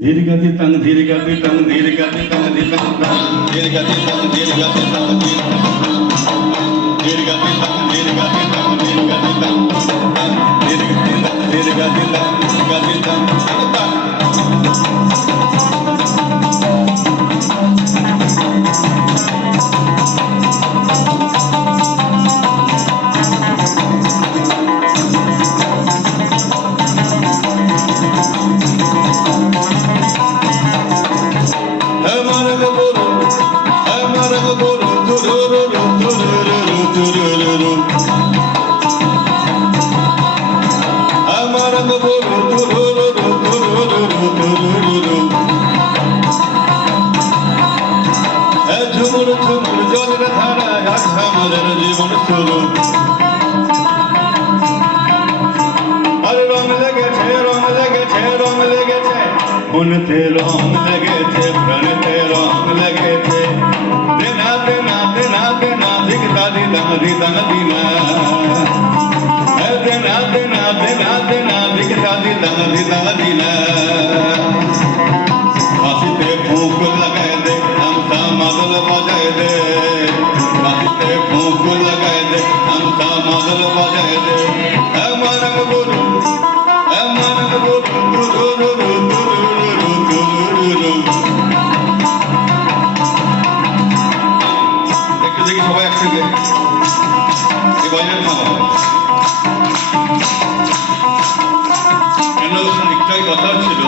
धीर गति तंग धीर गति तंग धीर गति तंग धीर गति तंग धीर गति तंग धीर गति तंग धीर गति तंग धीर गति तंग धीर गति तंग धीर गति तंग জলের ধারা আমাদের জীবন শুরু আরে রং লেগেছে রং লেগেছে রং লেগেছে মনেতে রং লেগেছে প্রাণেতে রং লেগেছে দেনা দেনা দেনা দেনা দিকতা দিদা দিদা দিনা দেনা দেনা দেনা দেনা দিকতা দিদা দিদা দিনা হাসিতে ফুঁক লাগায় দে আমসা মাদল বাজায় দে হাসিতে ফুঁক লাগায় দে আমসা মাদল বাজায় দে আমার গুরু একটু দেখি সবাই একসঙ্গে এই বাজার খাওয়া একটাই কথা ছিল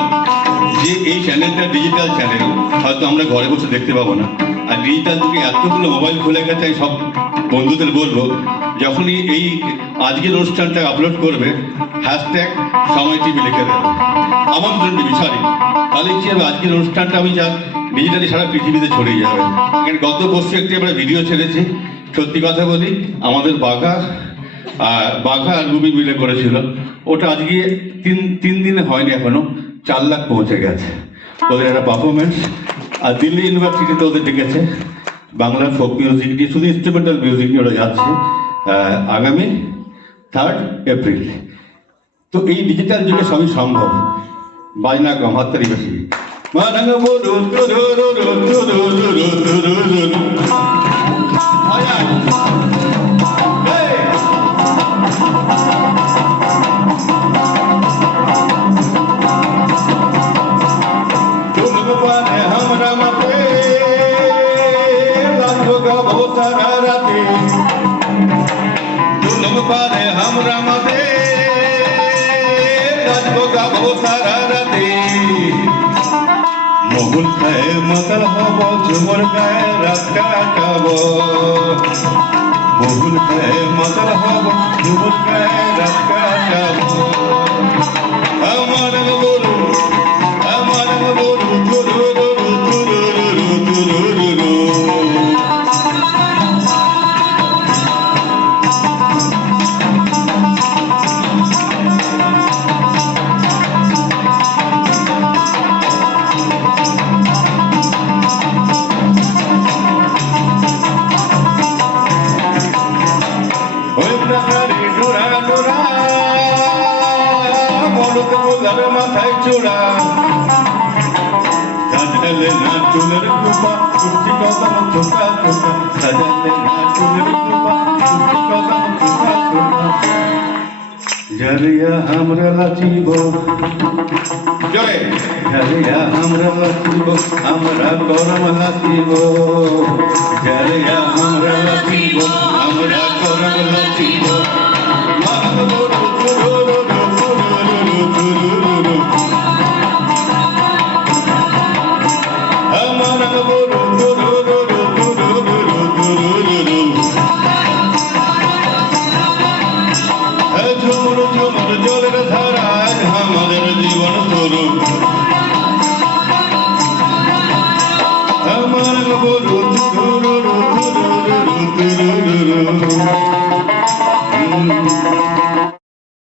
যে এই চ্যানেলটা ডিজিটাল চ্যানেল, হয়তো আমরা ঘরে বসে দেখতে পাবো না। আর ডিজিটাল যুগে এতগুলো মোবাইল খুলে গেছে, আমি সব বন্ধুদের বলবো যখনই এই আজকের অনুষ্ঠানটা আপলোড করবে হ্যাশট্যাগ সময় টিভি লিখে দেবে, আমন্ত্রণ টিভি সরি, তাহলে কি হবে আজকের অনুষ্ঠানটা আমি যা ডিজিটালি সারা পৃথিবীতে ছড়িয়ে যাবে। এখানে গত বছর একটি আমরা ভিডিও ছেড়েছি, সত্যি কথা বলি আমাদের বাঘা আর রুবি মিলে করেছিল, ওটা আজকে তিন দিনে হয়নি, এখনো 4 লাখ পৌঁছে গেছে ওদের একটা পারফরমেন্স। আর দিল্লি ইউনিভার্সিটিতে ওদের ডেকেছে বাংলা ফোক মিউজিক নিয়ে, শুধু ইনস্ট্রুমেন্টাল মিউজিক নিয়ে ওরা যাচ্ছে আগামী 3 এপ্রিল। তো এই ডিজিটাল যুগে সবই সম্ভব, বাজনা কম হাততালি বেশি। हमरा मते सारा राते मोगल खाए मतल हब झुमर गाए रात काटाबो मोगल खाए मतल हब झुमर गाए रात काटाबो আমার বলু মাথায় চূড়া সাজালে না চুলের কুপা কুর্তি কদম ছোটা ছোটা সাজালে না চুলের কুপা কুর্তি কদম ছোটা ছোটা ঝরিয়া আমরা লাচিব জয় ঝরিয়া আমরা লাচিব আমরা করম লাচিব ঝরিয়া আমরা লাচিব আমরা করম লাচিব জলের ধারা আমাদের জীবন শুরু আমার বলু